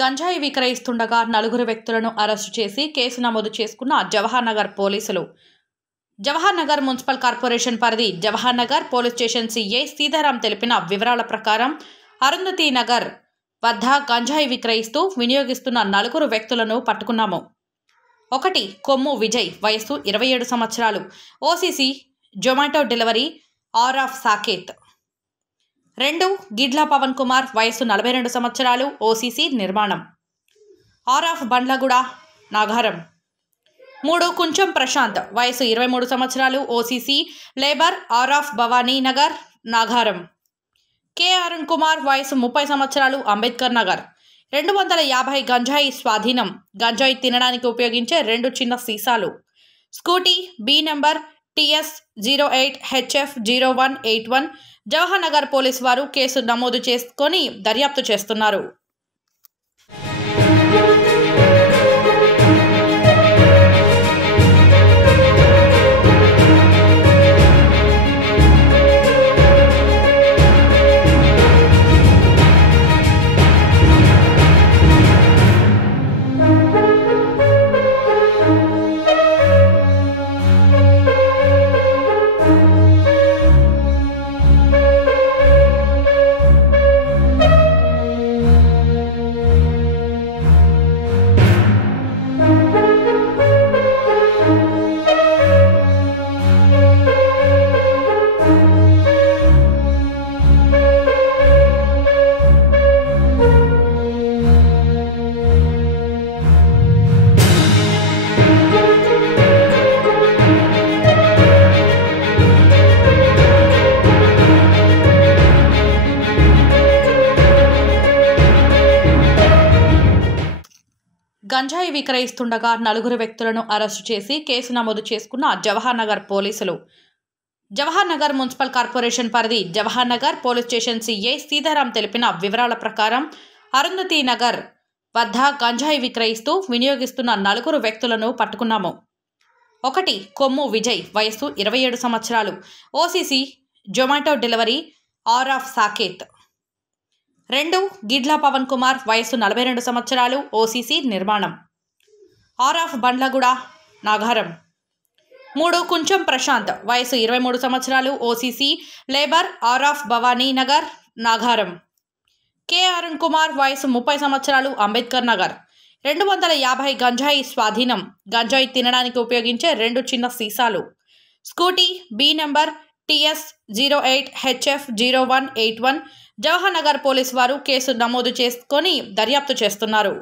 గంజాయి విక్రయిస్తుండగా నలుగురు వ్యక్తులను అరెస్టు చేసి కేసు నమోదు చేసుకున్న జవహర్ నగర్ పోలీసులు. జవహర్ నగర్ మున్సిపల్ కార్పొరేషన్ పరిధి Jawahar Nagar police station CI Sitaram తెలిపిన వివరాల ప్రకారం అరుంధతి నగర్ వద్ద గంజాయి విక్రయిస్తూ వినియోగిస్తున్న నలుగురు వ్యక్తులను పట్టుకున్నాము. 1. కొమ్ము విజయ్, వయస్సు 27 సంవత్సరాలు, OCC Zomato delivery, R of Saketh. 2. Gidla Pavan Kumar, వయస్సు 42 సంవత్సరాలు, ఓసీసీ నిర్మాణం, ఆర్ ఆఫ్ బండ్లగూడ, నాగారం. 3. కుంచం ప్రశాంత్, వయస్సు 23 సంవత్సరాలు, OCC labour, R of Bhavani Nagar, Nagaram. K Arun Kumar, వయస్సు 30 సంవత్సరాలు, అంబేద్కర్ నగర్. 250 గంజాయి స్వాధీనం. గంజాయి తినడానికి ఉపయోగించే 2 చిన్న సీసాలు. Scooty B number TS08HF0181. Jawahar Nagar police వారు కేసు నమోదు చేసుకొని దర్యాప్తు చేస్తున్నారు. గంజాయి విక్రయిస్తుండగా నలుగురు వ్యక్తులను అరెస్టు చేసి కేసు నమోదు చేసుకున్న జవహర్ నగర్ పోలీసులు. జవహర్ నగర్ మున్సిపల్ కార్పొరేషన్ పరిధి Jawahar Nagar police station CI Sitaram తెలిపిన వివరాల ప్రకారం అరుంధతి నగర్ వద్ద గంజాయి విక్రయిస్తూ వినియోగిస్తున్న నలుగురు వ్యక్తులను పట్టుకున్నాము. 1. కొమ్ము విజయ్, వయస్సు 27 సంవత్సరాలు, OCC Zomato delivery, R of Saketh. 2. Gidla Pavan Kumar, వయస్సు 42 సంవత్సరాలు, ఓసీసీ నిర్మాణం, ఆర్ ఆఫ్ బండ్లగూడ, నాగారం. 3. కుంచం ప్రశాంత్, వయస్సు 23 సంవత్సరాలు, OCC labour, R of Bhavani Nagar, Nagaram. K Arun Kumar, వయస్సు 30 సంవత్సరాలు, అంబేద్కర్ నగర్. 250 గంజాయి స్వాధీనం. గంజాయి తినడానికి ఉపయోగించే 2 చిన్న సీసాలు. Scooty B number TS08HF0181. Jawahar Nagar police వారు కేసు నమోదు చేసుకొని దర్యాప్తు చేస్తున్నారు.